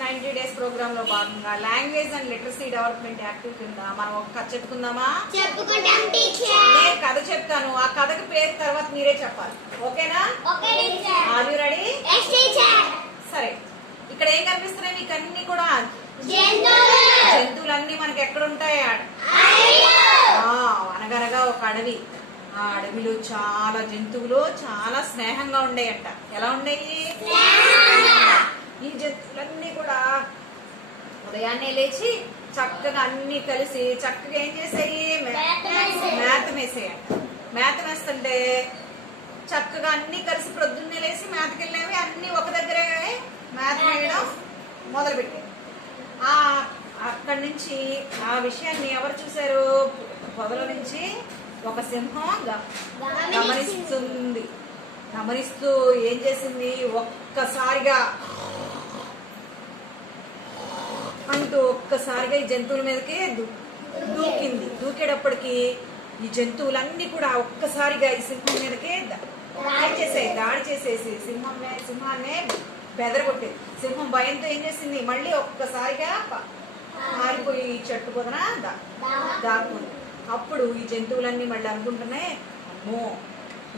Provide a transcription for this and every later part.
90 days programme లో భాగంగా language and literacy development active కింద మనం ఒక కథ చెప్పుకుందామా? చెప్పుకుంటాం టీచర్. నేను కథ చెప్తాను, ఆ కథకి పేరు తర్వాత మీరే చెప్పాలి. ఓకేనా? Okay teacher. Are you ready? yes teacher. సరే, ఇక్కడ ఏం కనిపిస్తున్నాయి మీకు అన్ని కూడా? జంతువులన్నీ మనకి ఎక్కడ ఉంటాయి? అనగనగా ఒక అడవి. ఆ అడవిలో చాలా జంతువులు చాలా స్నేహంగా ఉండేయంట. ఎలా ఉండేవి? ఈ జంతువులన్నీ కూడా ఉదయాన్నే లేచి చక్కగా అన్ని కలిసి చక్కగా ఏం చేసాయి? మేత మేసేయంట. మేత వేస్తుంటే చక్కగా అన్ని కలిసి ప్రొద్దున్నే లేచి మేతకెళ్ళేవి అన్ని ఒక దగ్గరే మేత వేయడం మొదలుపెట్టాయి. అక్కడి నుంచి ఆ విషయాన్ని ఎవరు చూశారు? పొదల నుంచి ఒక సింహం గమనిస్తుంది. గమనిస్తూ ఏం చేసింది? ఒక్కసారిగా ఈ జంతువుల మీదకి దూకింది. దూకేటప్పటికి ఈ జంతువులన్నీ కూడా ఒక్కసారిగా ఈ సింహం మీదకి దాడి చేసేసి సింహాన్నే బెదరగొట్టేది. సింహం భయంతో ఏం చేసింది? మళ్ళీ ఒక్కసారిగా మారిపోయి చెట్టు పొదన దాక్కుంది. అప్పుడు ఈ జంతువులన్నీ మళ్ళీ అనుకుంటున్నాయి, అమ్మో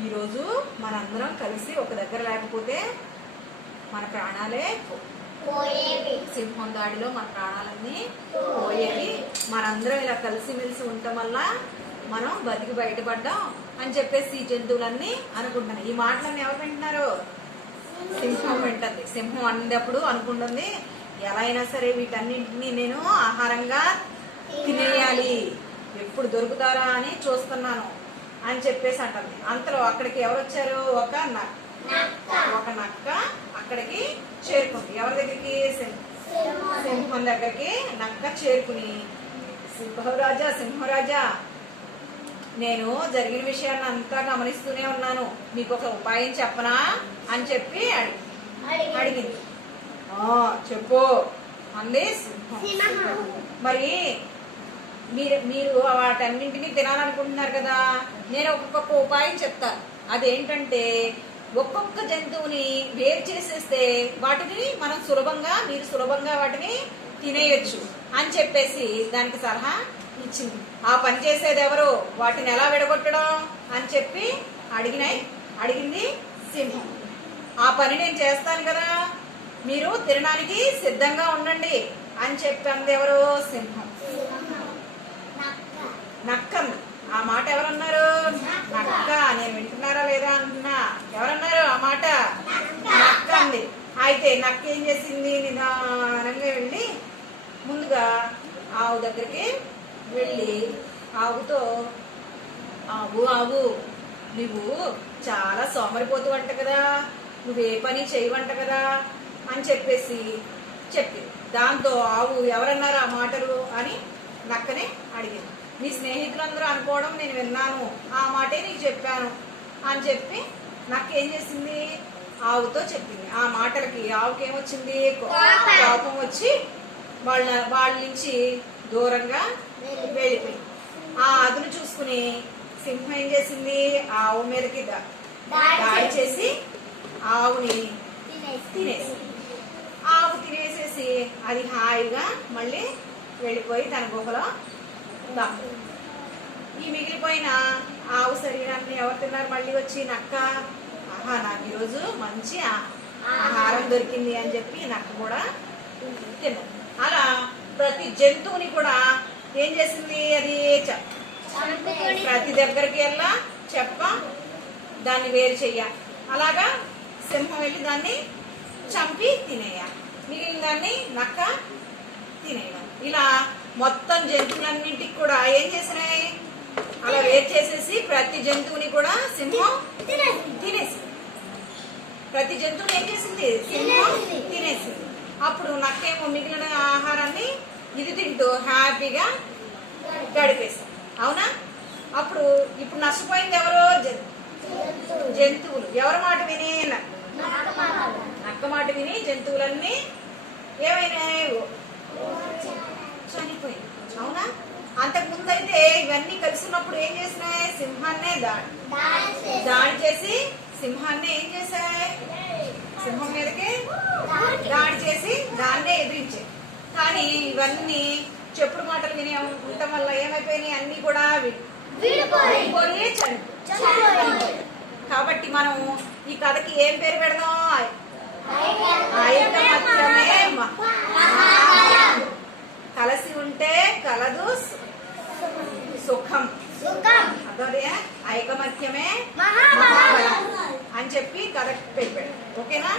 ఈరోజు మనందరం కలిసి ఒక దగ్గర లేకపోతే మన ప్రాణాలే సింహం దాడిలో మన ప్రాణాలన్నీ పోయేవి. మనందరం ఇలా కలిసిమెలిసి ఉండటం వల్ల మనం బతికి బయటపడ్డాం అని చెప్పేసి ఈ జంతువులన్నీ అనుకుంటున్నాయి. ఈ మాటలన్నీ ఎవరు వింటున్నారు? సింహం వింటుంది. సింహం అన్నప్పుడు అనుకుంటుంది, ఎలా అయినా సరే వీటన్నింటినీ నేను ఆహారంగా తినేయాలి, ఎప్పుడు దొరుకుతారా అని చూస్తున్నాను అని చెప్పేసి అంటుంది. అంతలో అక్కడికి ఎవరు వచ్చారు? ఒక నక్క అక్కడికి చేరుకుంది. ఎవరి దగ్గరికి? సింహం దగ్గరికి నక్క చేరుకుని, సింహరాజా నేను జరిగిన విషయాన్ని అంతా గమనిస్తూనే ఉన్నాను, మీకు ఒక ఉపాయం చెప్పనా అని చెప్పి అడిగింది. చెప్పు అంది సింహం. మరి మీరు వాటన్నింటినీ తినాలనుకుంటున్నారు కదా, నేను ఒక్కొక్క ఉపాయం చెప్తాను. అదేంటంటే ఒక్కొక్క జంతువుని వేరు చేసేస్తే వాటిని మీరు సులభంగా వాటిని తినేయొచ్చు అని చెప్పేసి దానికి సలహా ఇచ్చింది. ఆ పని చేసేది ఎవరు? వాటిని ఎలా విడగొట్టడం అని చెప్పి అడిగింది సింహం. ఆ పని నేను చేస్తాను కదా, మీరు తినడానికి సిద్ధంగా ఉండండి అని చెప్పి అంది ఎవరు? సింహం. నక్కంది. ఆ మాట ఎవరన్నారు? నక్క. నేను వింటున్నారా లేదా అంటున్నా. ఎవరన్నారు ఆ మాట? నక్కంది. అయితే నక్క ఏం చేసింది? నిదానంగా వెళ్ళి ముందుగా ఆవు దగ్గరికి వెళ్ళి ఆవుతో, ఆవు నువ్వు చాలా సోమరిపోతూ అంట కదా, నువ్వే పని చేయవంట కదా అని చెప్పేసి చెప్పింది. దాంతో ఆవు ఎవరన్నారు ఆ మాటలు అని నక్కనే అడిగింది. నీ స్నేహితులందరూ అనుకోవడం నేను విన్నాను, ఆ మాటే నీకు చెప్పాను అని చెప్పి నక్క ఏం చేసింది? ఆవుతో చెప్పింది. ఆ మాటలకి ఆవుకి ఏమొచ్చింది? కోపం వచ్చి వాళ్ళ నుంచి దూరంగా వెళ్ళిపోయింది. ఆ అదును చూసుకుని సింహం ఏం చేసింది? ఆవు మీదకి దాడి చేసి ఆవుని తినేసి తినేసేసి అది హాయిగా మళ్ళీ వెళ్ళిపోయి తన గుహలో దాక్కుంది. ఈ మిగిలిపోయిన ఆవు శరీరాన్ని ఎవరు తిన్నారు? మళ్ళీ వచ్చి నక్క. నాకు ఈరోజు మంచి ఆహారం దొరికింది అని చెప్పి నక్క కూడా తిన్నది. అలా ప్రతి జంతువుని కూడా ఏం చేసింది? అది ప్రతి దగ్గరికి వెళ్ళా దాన్ని వేరు చెయ్య. అలాగా సింహం వెళ్ళి దాన్ని చంపి తినేయాలి, మిగిలిన దాన్ని నక్క తినేయాలి. ఇలా మొత్తం జంతువులన్నింటికి కూడా ఏం చేసినాయి? అలా వేరు చేసేసి ప్రతి జంతువుని కూడా సింహం తినేసి, ప్రతి జంతువుని ఏం చేసింది? సింహం తినేసింది. అప్పుడు నక్కేమో మిగిలిన ఆహారాన్ని ఇది తింటూ హ్యాపీగా గడిపేశాం. అవునా? ఇప్పుడు నష్టపోయింది ఎవరు? జంతువులు. ఎవరి మాట విని? నక్క మాట విని జంతువులన్నీ ఏమైనాయి? చనిపోయింది. అవునా? అంతకుముందు అయితే ఇవన్నీ కలిసినప్పుడు ఏం చేసినాయి? సింహాన్నే దాడి చేసి సింహాన్ని ఏం చేశాయి? సింహం మీదకి దాడి చేసి దాన్నే ఎదిరి కానీ ఇవన్నీ చెప్పుడు మాటలు వినే ఉండటం వల్ల ఏమైపోయినాయి, అన్ని కూడా విడిపోయి చనిపోయాయి. కాబట్టి మనం ఈ కథకి ఏం పేరు పెడదాం? ఐకమత్యమే మహాబలం. కలిసి ఉంటే కలదు సుఖం. అదే ఐకమత్యమే మహాబలం అని చెప్పి కథకి పేరు పెడదాం. ఓకేనా?